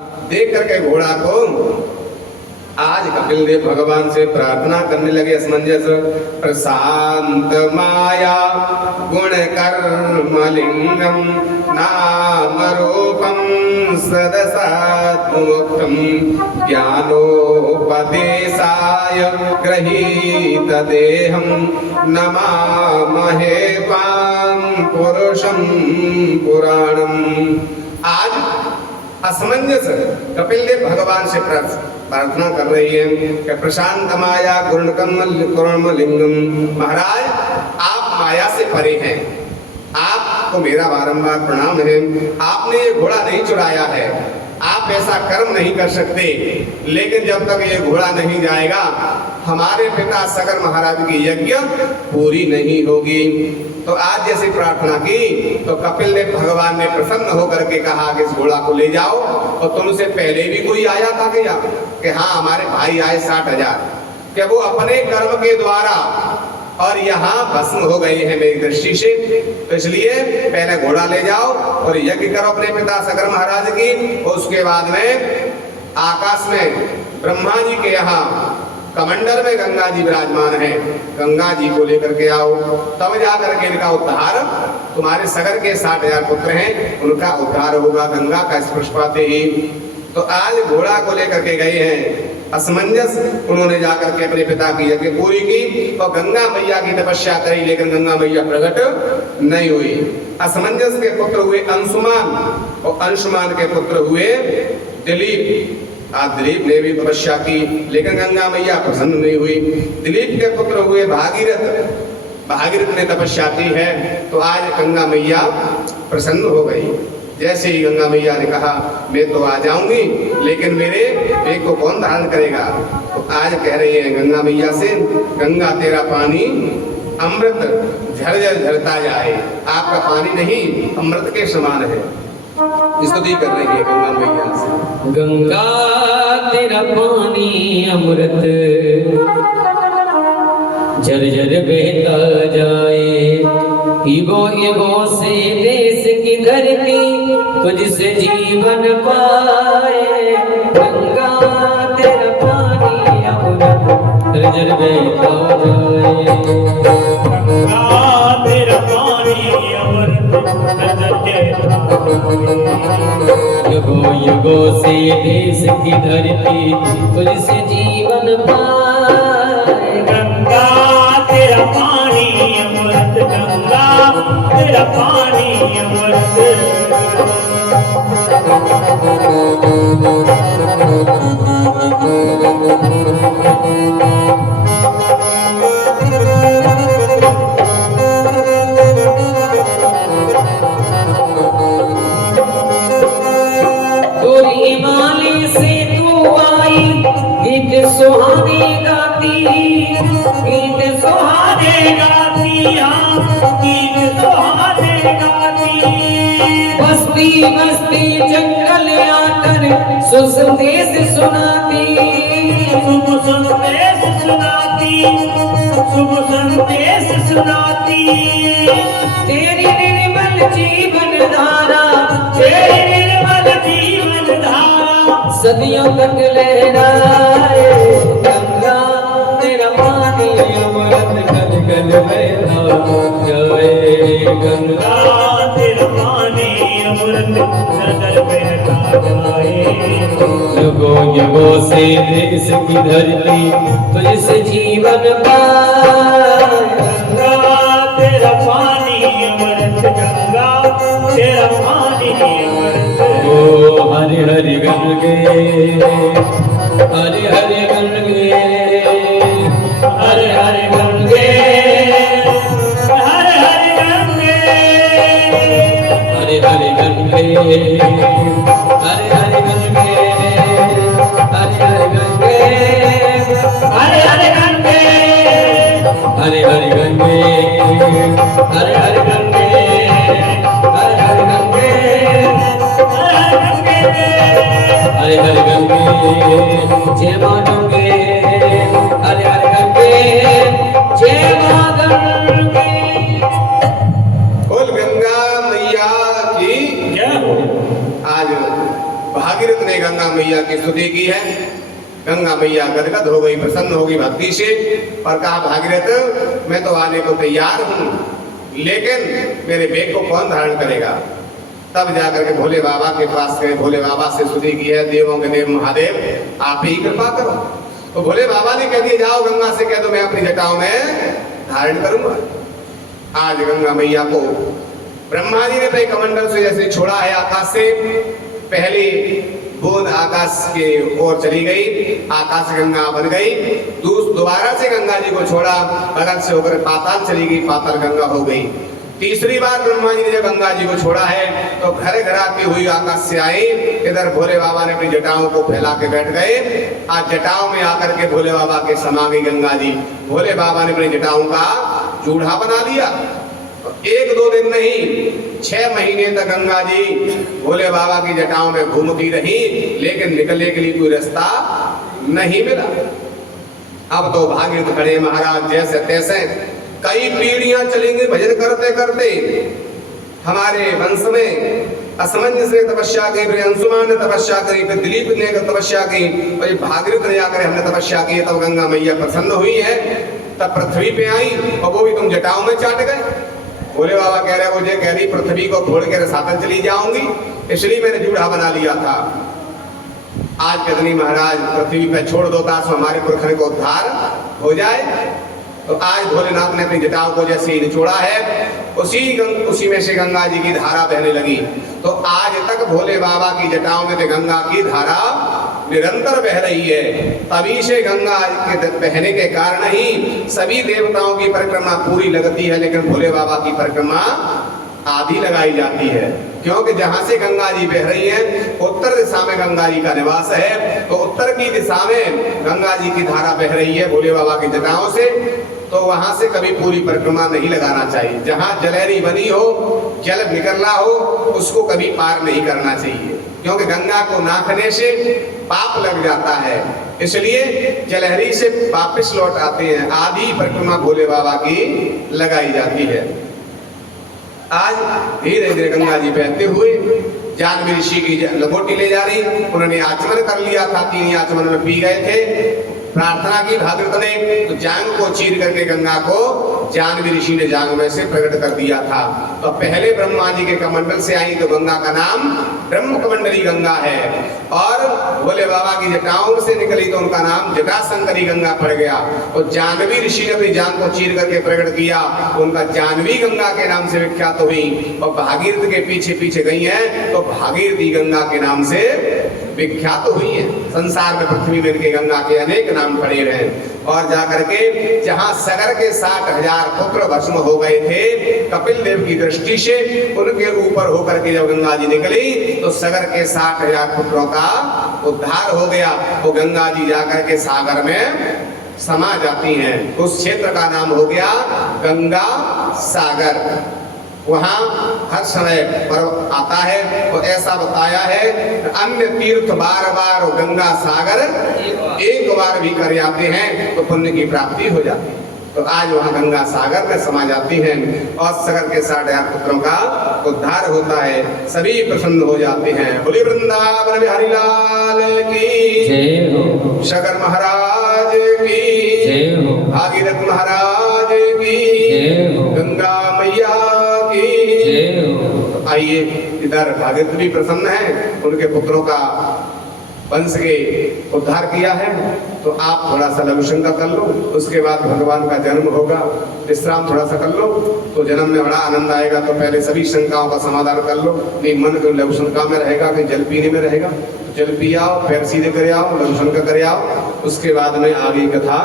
देख करके घोड़ा को आज कपिल देव भगवान से प्रार्थना करने लगे। असमंजस प्रशांत माया गुण कर्म लिंगम नाम रूपम सदसात्मोक्तम ज्ञानोपदेशाय गृहीत देहम नमामहे त्वां पुरुषं पुराणम। आज असमंजस कपिल देव भगवान से प्रार्थना कर रही है कि प्रशांत माया गुरुकर्म लिंगम, महाराज आप माया से परे हैं, आपको मेरा बारंबार प्रणाम है। आपने ये घोड़ा नहीं चुराया है, आप ऐसा कर्म नहीं कर सकते, लेकिन जब तक ये घोड़ा नहीं जाएगा हमारे पिता सगर महाराज की यज्ञ पूरी नहीं होगी। तो आज जैसे प्रार्थना की तो कपिल देव भगवान ने प्रसन्न होकर के कहा कि इस घोड़ा को ले जाओ। और तुमसे पहले भी कोई आया था क्या कि हाँ हमारे भाई आए 60,000, कि वो अपने कर्म के द्वारा और यहाँ भस्म हो गए हैं मेरी दृष्टि से, तो इसलिए पहले घोड़ा ले जाओ और यज्ञ करो अपने पिता सगर महाराज की। और उसके बाद में आकाश में ब्रह्मा जी के यहाँ कमंडल में गंगा जी विराजमान है, गंगा जी को लेकर के आओ, तब जाकर के इनका उद्धार, तुम्हारे सगर के 60,000 पुत्र हैं उनका उद्धार होगा गंगा का स्पर्श पाते ही। तो आज घोड़ा को लेकर के गए हैं असमंजस, उन्होंने जाकर के अपने पिता की यज्ञ पूरी की और गंगा मैया की तपस्या करी, लेकिन गंगा मैया प्रकट नहीं हुई। असमंजस के पुत्र हुए अंशुमान और अंशुमान के पुत्र हुए दिलीप। आज दिलीप ने भी तपस्या की लेकिन गंगा मैया प्रसन्न नहीं हुई। दिलीप के पुत्र हुए भागीरथ, भागीरथ ने तपस्या की है तो आज गंगा मैया प्रसन्न हो गई। जैसे ही गंगा मैया ने कहा मैं तो आ जाऊंगी, लेकिन मेरे पेट को कौन धारण करेगा। तो आज कह रही है गंगा मैया से, गंगा तेरा पानी अमृत झरझर झरता जाए, आपका पानी नहीं अमृत के समान है। स्तुति कर रही है गंगा मैया से। गंगा तेरा पानी अमृत झरझर बहता जाए, इगो इगो से देश की धरती तुझसे जीवन पाए। गंगा तेरा पानी अमृत झरझर बहता जाए, गंगा तेरा पानी अमृत झरझर बहता जाए। युगो युगो से देश की धरती तुझसे जीवन पाए। गंगा तेरा पानी अमृत, गंगा तेरा पानी अमृत। हिमालय से तू आई गीत सुहाने गाती, गीत सुहाने गाती, हाँ गीत सुहाने गाती। बस्ती बस्ती जंगल आकर सुसंदेश सुनाती, शुभ संदेश सुनाती, शुभ संदेश सुनाती। तेरी निर्मल जीवन धारा, तेरी निर्मल जीवन धारा सदियों तक लहराए। गंगा तेरा पानी अमृत गल गल बहता जाए। गंगा तेरा पानी अमृत झरझर बहता जाए। युगो युगो से देश की धरती तुझसे जीवन पाए। गंगा तेरा पानी अमृत, गंगा तेरा पानी अमृत। ओ हरि हरि गंगे, हरि हरि गंगे, हरि हरि गंगे, हर हर गंगे, हरि हरि गंगे, हरि हरि गंगे, हरि हरि गंगे, हर हर गंगे, हरि हरि गंगे, हरि हरि गंगे, हरि हरि गंगे, हरि हरि गंगे, जय मां गंगे, हरि हरि गंगे, जय मां गंगे। बोल गंगा मैया की। क्या हो आज भागीरथ ने गंगा गंगा मैया की स्तुति की है। गंगा मैया गदगद हो गई, प्रसन्न हो गई भक्ति से और कहा भागीरथ मैं तो आने को तैयार हूँ, लेकिन मेरे बेग को कौन धारण करेगा। तब जाकर के भोले बाबा के पास गए, भोले बाबा से स्तुति की है, देवों के देव महादेव आप ही कृपा करो। तो भोले बाबा ने कह दिया जाओ गंगा से कह दो मैं अपनी जटाओं में धारण करूंगा। आज गंगा मैया को ब्रह्मा जी ने अपने कमंडल से जैसे छोड़ा है आकाश से, पहली बूंद आकाश के ओर चली गई, आकाश गंगा बन गई। दोबारा से गंगा जी को छोड़ा, बगल से होकर पाताल चली गई, पाताल गंगा हो गई। तीसरी बार ब्रह्मा जी ने जब गंगा जी को छोड़ा है तो घर घराती हुई आकाश से आई, इधर भोले बाबा ने अपनी जटाओं को फैला के बैठ गए। आज जटाओं में आकर के भोले बाबा के समा गई गंगा जी। भोले बाबा ने अपनी जटाओं का जूढ़ा बना दिया। एक दो दिन नहीं, 6 महीने तक गंगा जी भोले बाबा की जटाओं में घूमती रही, लेकिन निकलने के लिए कोई रास्ता नहीं मिला। अब तो भागीरथ खड़े महाराज जैसे तैसे, कई पीढ़ियां चलेंगी भजन करते करते। हमारे वंश में असमंजस ने तपस्या की, फिर अंशुमान ने तपस्या करी, फिर दिलीप ने तपस्या की, और भागीरथ ने आकर हमने तपस्या की। तब गंगा मैया प्रसन्न हुई है, तब पृथ्वी पे आई और वो भी तुम जटाओं में चाट गए। भोले बाबा कह रहे मुझे कह रही पृथ्वी को छोड़ के रसातल चली जाऊंगी, इसलिए मैंने जूढ़ा बना लिया था। आज कदनी महाराज पृथ्वी पे छोड़ दो ताकि हमारे पुरखन को उद्धार हो जाए। तो आज भोलेनाथ ने अपनी जटाओं को जैसे ही निचोड़ा है, उसी में से गंगा जी की धारा बहने लगी। तो आज तक भोले बाबा की जटाओं में तो गंगा की धारा निरंतर बह रही है। तभी से गंगा के बहने के कारण ही सभी देवताओं की परिक्रमा पूरी लगती है, लेकिन भोले बाबा की परिक्रमा आधी लगाई जाती है। क्योंकि जहां से गंगा जी बह रही है उत्तर दिशा में गंगा जी का निवास है, तो उत्तर की दिशा में गंगा जी की धारा बह रही है भोले बाबा की जटाओं से, तो वहां से कभी पूरी परिक्रमा नहीं लगाना चाहिए। जहां जलहरी बनी हो, जल निकलना हो, उसको कभी पार नहीं करना चाहिए, क्योंकि गंगा को नापने से पाप लग जाता है। इसलिए जलहरी से वापिस लौट आते हैं। आधी परिक्रमा भोले बाबा की लगाई जाती है। आज धीरे धीरे गंगा जी बहते हुए जानवी ऋषि की लंगोटी ले जा रही। उन्होंने आचमन कर लिया था, 3 आचमन में पी गए थे। प्रार्थना की भागीरथ ने, तो जांग को चीर करके गंगा को जानवी ऋषि ने जांग में से प्रकट कर दिया था। तो पहले ब्रह्मा जी के कमंडल से आई तो गंगा का नाम ब्रह्म कमंडली गंगा है, और भोले बाबा की जटाओं से निकली तो उनका नाम जटाशंकरी गंगा पड़ गया। और जानवी ऋषि ने अपनी जांग को चीर करके प्रकट किया, उनका जानवी गंगा के नाम से विख्यात हुई। और भागीरथ के पीछे पीछे गई है तो भागीरथी गंगा के नाम से विख्यात हुई है। संसार में पृथ्वी में इनके गंगा के अनेक नाम पड़े रहे। और जाकर के जहां सगर के 60,000 पुत्र भस्म हो गए थे, कपिल देव की दृष्टि से उनके ऊपर होकर के जब गंगा जी निकली तो सगर के 60,000 पुत्रों का उद्धार हो गया। वो गंगा जी जाकर के सागर में समा जाती हैं। उस क्षेत्र का नाम हो गया गंगा सागर। वहाँ हर समय पर्व आता है, तो ऐसा बताया है अन्य तीर्थ बार बार गंगा सागर एक बार भी कर जाते हैं तो पुण्य की प्राप्ति हो जाती है। तो आज वहाँ गंगा सागर में समा जाती हैं और सगर के 60,000 पुत्रों का उद्धार होता है। सभी प्रसन्न हो जाते हैं। बोले वृंदावन बिहारी लाल की जय हो, शंकर महाराज की जय हो, भागीरथ महाराज की जय हो, गंगा मैया की जय हो। आइए, इधर भागीरथ भी प्रसन्न है, उनके पुत्रों का वंश के उद्धार किया है। तो आप थोड़ा सा लघु शंका कर लो, उसके बाद भगवान का जन्म होगा, विश्राम थोड़ा सा कर लो तो जन्म में बड़ा आनंद आएगा। तो पहले सभी शंकाओं का समाधान कर लो। नहीं मन को लघु शंका में रहेगा कि जल पीने में रहेगा, जल पी आओ, पैर सीधे कर आओ, लघु शंका कर आओ, उसके बाद में आगे कथा